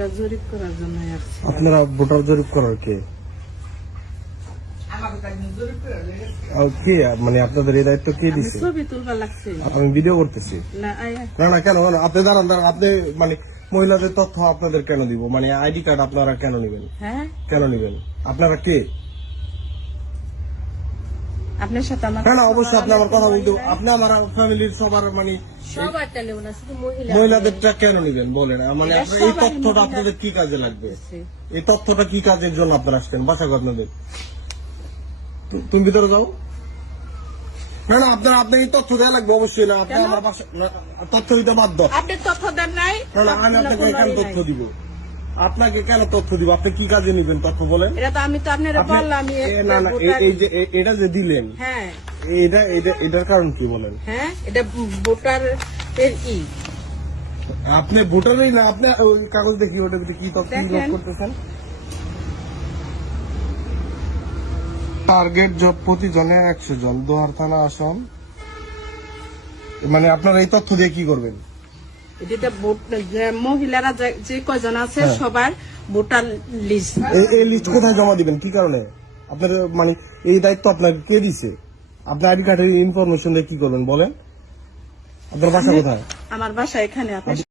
Voter জরিপ করার জন্য আসছি। আপনারা ভোটার জরিপ করার কে? কে মানে আপনাদের এই দায়িত্ব কে আমি দিছে? ছবি তুলবার লাগছে আমি ভিডিও করতেছি। না আয়া না না কেন কেন? আপনি দাঁড়ান দাঁড়ান, আপনি মানে মহিলাদের তথ্য আপনাদের কেন দিব? মানে আইডি কার্ড আপনারা কেন নিবেন? হ্যাঁ কেন নিবেন? আপনারা কে? আপনার সাথে আমার না না কথা অবশ্যই আপনি বলার আমার কথা কোনো বলতে, ই নাই। আপনি আমার ফ্যামিলির সবার মানে সবারটা নেব না, শুধু মহিলা মহিলাদেরটা কেন নিবেন বলেন? মানে এটা আপনার এই সবারই তথ্যটা মহিলা- আপনাদের কি কাজে লাগবে? আছে। এই তথ্যটা কি কাজের জন্য আপনারা আসছেন? বাসা আপনাদের তুমি ভিতরে যাও। না না আপনার আপনার এই তথ্য দেওয়া লাগবে অবশ্যই। না আপনি কেন? আমার বাসা তথ্য দিতে বাধ্য। আপনি তথ্য দেন নাই? না না আমি আপনাকে কেন তথ্য দিব? আপনাকে কেন তথ্য দিব? আপনি কি কাজে নিবেন তথ্য বলেন? এটা তো আমি তো আপনার আপনি- বললাম না না এই যে এটা যে দিলেন, হ্যাঁ এটার কারণ কি বলেন? হ্যাঁ এটা ভোটার এর আপনি ভোটারই না, আপনি ওই কাগজ দেখি ওটা কি তথ্য দেখেন। লোড করতেছেন? টার্গেট জব প্রতি জনে 100 জন, দোহার থানা আসন। মানে আপনারা এই তথ্য দিয়ে কি করবেন? এটা ভোট যে মহিলারা যে কয়জন আছে হ্যাঁ। সবার ভোটার লিস্ট এই লিস্ট কোথায় জমা দিবেন? কি কারণে আপনার মানে এই দায়িত্ব আপনাকে কে দিছে? আপনার আইডি কার্ডের ইনফরমেশন দিয়ে কি করবেন বলেন? আপনার বাসা কোথায়? আমার বাসা এখানে। আপনি